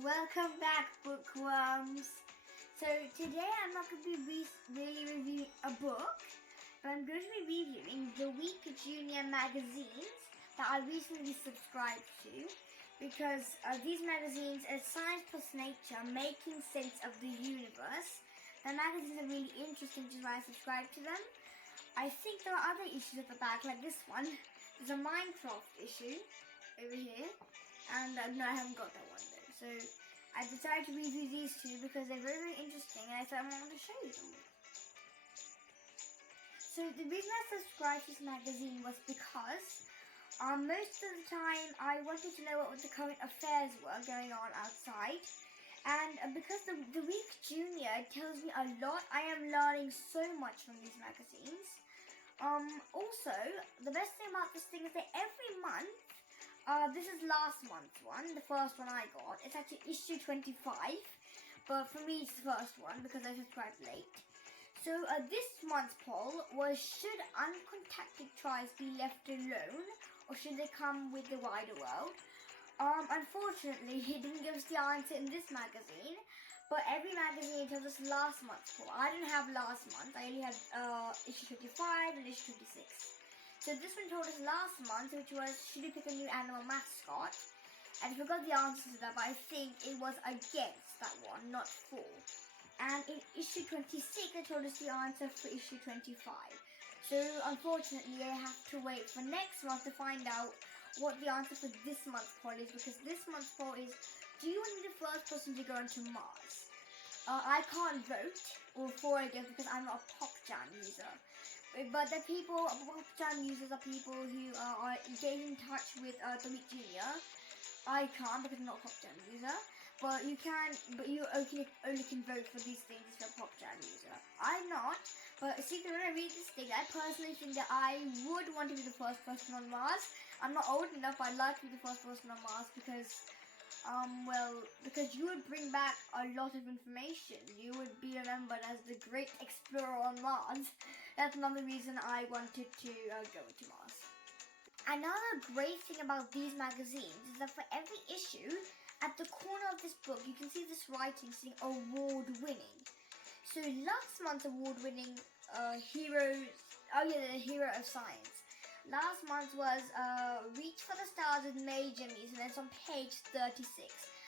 Welcome back, bookworms. So today I'm not going to be really reviewing a book, but I'm going to be reviewing the Week Junior magazines that I recently subscribed to, because these magazines are Science+Nature, Making Sense of the Universe. The magazines are really interesting, which is why I subscribe to them. I think there are other issues at the back, like this one. There's a Minecraft issue over here, and no, I haven't got that one though. So I decided to review these two because they're very, very interesting, and I thought I wanted to show you them. So the reason I subscribed to this magazine was because most of the time I wanted to know what the current affairs were going on outside. And because the Week Junior tells me a lot, I am learning so much from these magazines. Also, the best thing about this thing is that every month, this is last month's one, the first one I got. It's actually issue 25, but for me it's the first one because I subscribed late. So this month's poll was, should uncontacted tribes be left alone, or should they come with the wider world? Unfortunately, he didn't give us the answer in this magazine, but every magazine tells us last month's poll. I didn't have last month, I only had issue 25 and issue 26. So this one told us last month, which was, should we pick a new animal mascot? And I forgot the answer to that, but I think it was against that one, not for. And in issue 26, they told us the answer for issue 25. So unfortunately, I have to wait for next month to find out what the answer for this month's poll is, because this month's poll is, do you want to be the first person to go onto Mars? I can't vote or for or against because I'm not a PopJam user. But the people, PopJam users are people who are getting in touch with the Week Junior. I can't because I'm not a PopJam user. But you can, only can vote for these things if you're a PopJam user. I'm not, but see, when I read this thing, I personally think that I would want to be the first person on Mars. I'm not old enough, but I'd like to be the first person on Mars because, because you would bring back a lot of information. You would be remembered as the great explorer on Mars. That's another reason I wanted to go to Mars. Another great thing about these magazines is that for every issue, at the corner of this book, you can see this writing saying award-winning. So last month's award-winning heroes, the hero of science. Last month was Reach for the Stars with Major Mees, and it's on page 36.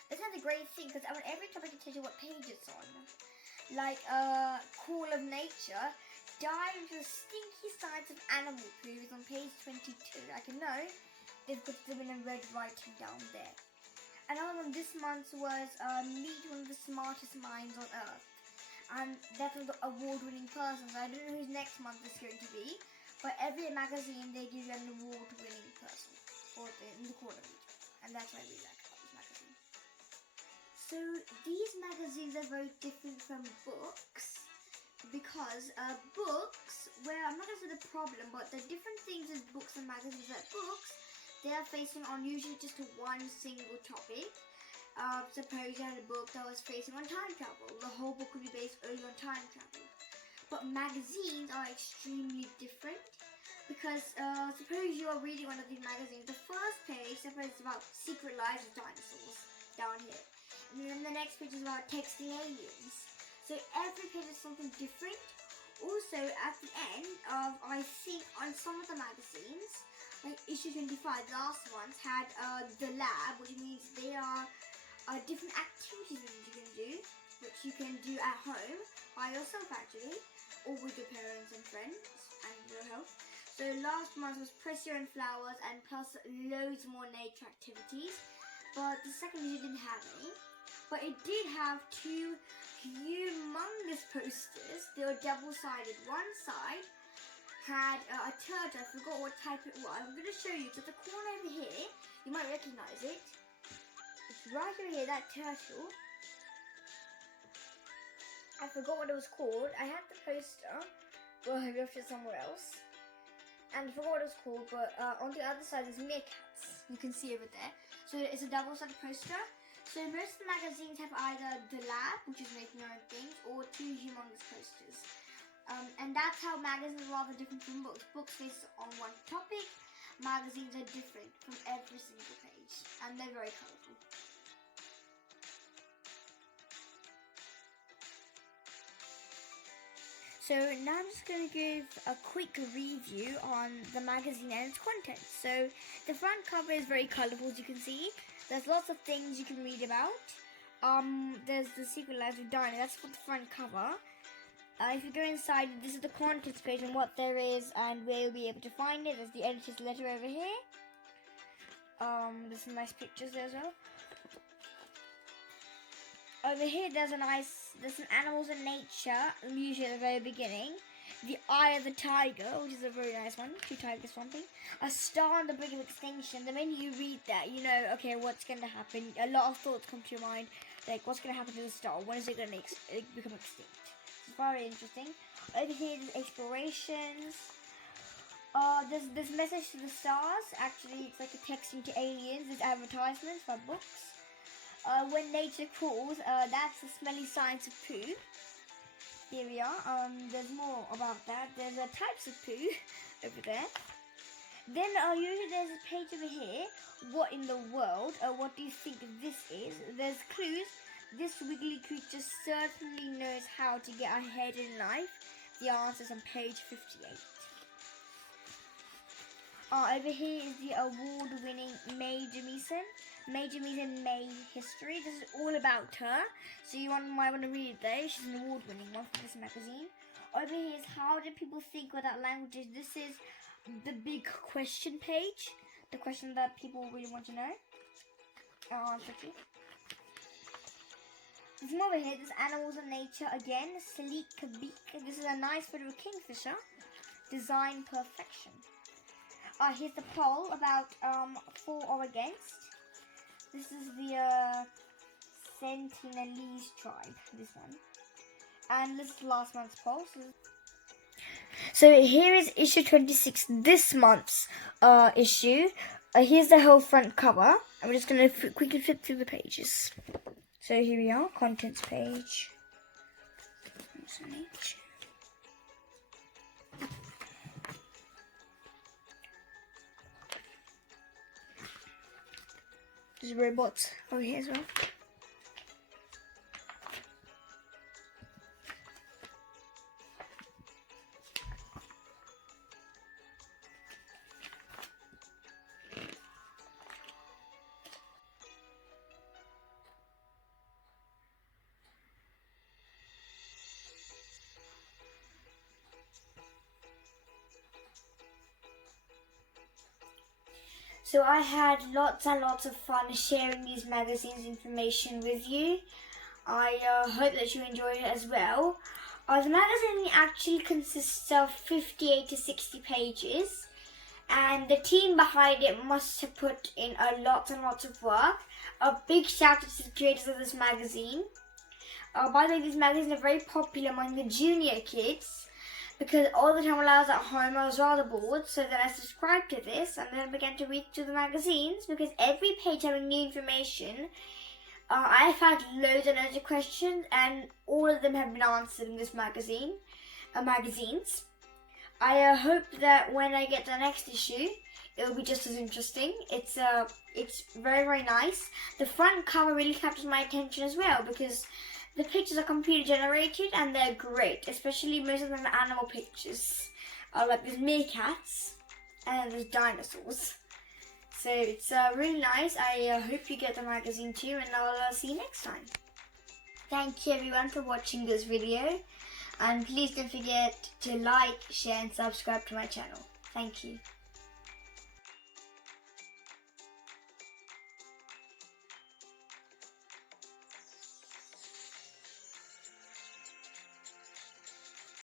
That's another great thing, because on every topic it tells you what page it's on. Like Call of Nature, dive into the stinky science of animal poo is on page 22. I can know they've got them in a red writing down there. Another one this month was Meet One of the Smartest Minds on Earth. And that was the award-winning person, so I don't know whose next month is going to be. But every magazine, they give you an award-winning person in the corner of each. And that's what I really like about this magazine. So these magazines are very different from books. Because books, well, I'm not going to say the problem, but the different things with books and magazines, like books, they are facing on usually just one single topic. Suppose you had a book that was facing on time travel. The whole book would be based only on time travel. But magazines are extremely different because suppose you are reading one of these magazines. The first page, suppose it's about secret lives of dinosaurs down here. And then the next page is about texting aliens. So every page is something different. Also, at the end of, I think, on some of the magazines, like issue 25, the last ones, had the lab, which means they are different activities that you can do, which you can do at home, by yourself actually, or with your parents and friends, and your health. So last month was Press Your Own Flowers, and plus loads more nature activities, but the second issue didn't have any. But it did have two humongous posters. They were double-sided. One side had a turtle. I forgot what type it was. I'm going to show you. It's at the corner over here. You might recognize it. It's right over here, that turtle. I forgot what it was called. I had the poster. Well, I left it somewhere else. And I forgot what it was called, but on the other side there's meerkats. You can see over there. So it's a double-sided poster. So most of the magazines have either the lab, which is making their own things, or two humongous posters. And that's how magazines are rather different from books. Books based on one topic, magazines are different from every single page, and they're very colourful. So now I'm just going to give a quick review on the magazine and its contents. So the front cover is very colourful, as you can see. There's lots of things you can read about. There's the Secret Lives of Dinah, that's for the front cover. If you go inside, this is the contents page and what there is and where you'll be able to find it. There's the editor's letter over here. There's some nice pictures there as well. Over here there's some animals and nature, usually at the very beginning. The Eye of the Tiger, which is a very nice one, 2 tigers swamping. A star on the brink of extinction. The minute you read that, you know, okay, what's going to happen. A lot of thoughts come to your mind, like what's going to happen to the star? When is it going to become extinct? It's very interesting. Over here there's explorations. There's this message to the stars. Actually, it's like a texting to aliens. There's advertisements for books. When nature calls, that's the smelly science of poo. Here we are. There's more about that. There's types of poo over there. Then usually there's a page over here. What in the world? What do you think this is? There's clues. This wiggly creature certainly knows how to get ahead in life. The answer's on page 58. Over here is the award-winning Major Meeson. Major Meeson made history. This is all about her, so you might want to read it there. She's an award-winning one for this magazine. Over here is how do people think without languages. This is the big question page, the question that people really want to know. There's more over here. There's animals and nature again. Sleek beak. This is a nice photo of a kingfisher. Design perfection. Here's the poll about for or against. This is the Sentinelese tribe, this one. And this is last month's poll. So here is issue 26, this month's issue. Here's the whole front cover. I'm just going to quickly flip through the pages. So here we are, contents page. There's robots over here as well. So I had lots and lots of fun sharing these magazines information with you. I hope that you enjoyed it as well. The magazine actually consists of 58 to 60 pages, and the team behind it must have put in a lot and lots of work. A big shout out to the creators of this magazine. By the way, these magazines are very popular among the junior kids, because all the time when I was at home I was rather bored, so then I subscribed to this and then began to read through the magazines, because every page having new information. I've had loads and loads of questions and all of them have been answered in this magazines. I hope that when I get the next issue it will be just as interesting. It's very, very nice. The front cover really captures my attention as well, because the pictures are computer generated and they're great, especially most of them are animal pictures. Like there's meerkats and there's dinosaurs. So it's really nice. I hope you get the magazine too, and I'll see you next time. Thank you everyone for watching this video, and please don't forget to like, share and subscribe to my channel. Thank you.